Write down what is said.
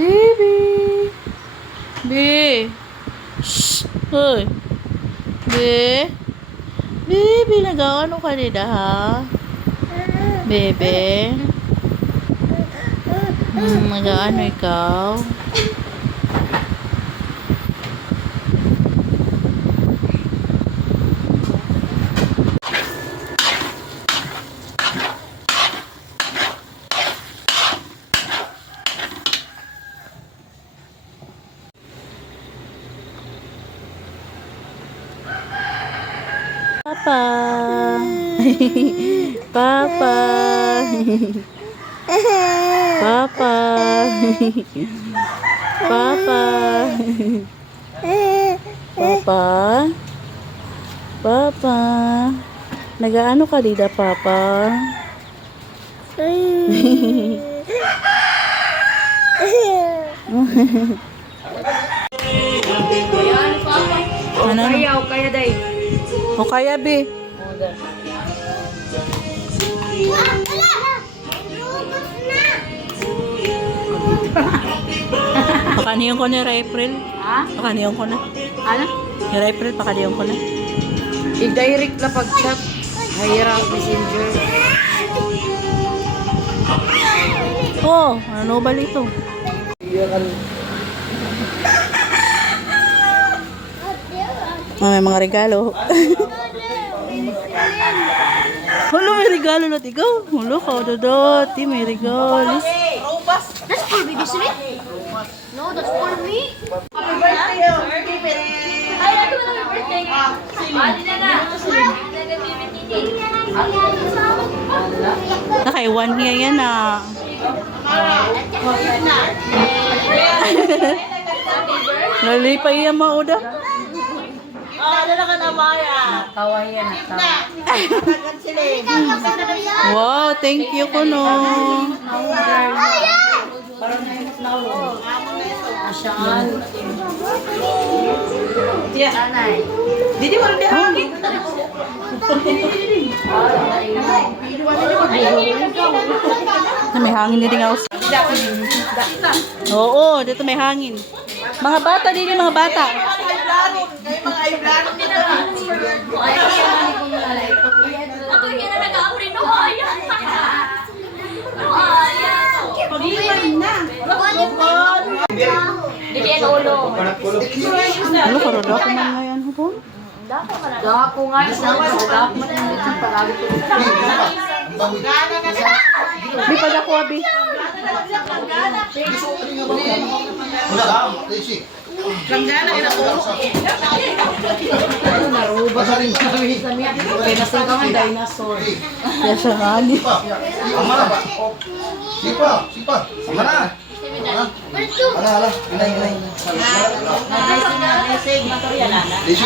Baby. Be. Shh. Hoy. Be. Baby, nag-ano ka nila, ha? Bebe. Nag-ano ikaw? Papa. Papa. Papa. Papa. Papa. Papa. Nag-aano ka dida, Papa? Ano? Kaya day. O kaya, Be? Pakaniyon ko ni April. Ha? Pakaniyon ko na. Ano? Ni April, pakaniyon ko na. I-direct na pag-chat. Hirap messenger. Oh, ano ba ito? May mga regalo. Hulo, may regalo na ikaw. Hulo ka, Dodot. May regalo. That's for baby Sri? No, that's for me. Happy birthday! Ay, ano na yung birthday? Bali na na. Nakaiwan niya yan ah. Nalipay yan mauda. Kawayan na. Wow, thank you ko no. Asyaan. Didi mo rin hangin. May hangin din nga. Oo, dito may hangin. Mga bata din mga bata. Ako yung na nag-aawin. No, ayan. No, ayan. Pag-iwan na. Di kaya ulo. Ano ka rodo ako man ngayon hapon? Dako nga. Dako matinit yung palagi ko. Di pa ako abi. Langgana ina ko. Naruba sa rin kami. Kaya nasangkangan dinosaur. Kaya siya nga ni. Sipa. Sama na. Ala. Inay. Nag-isig material na. Disi.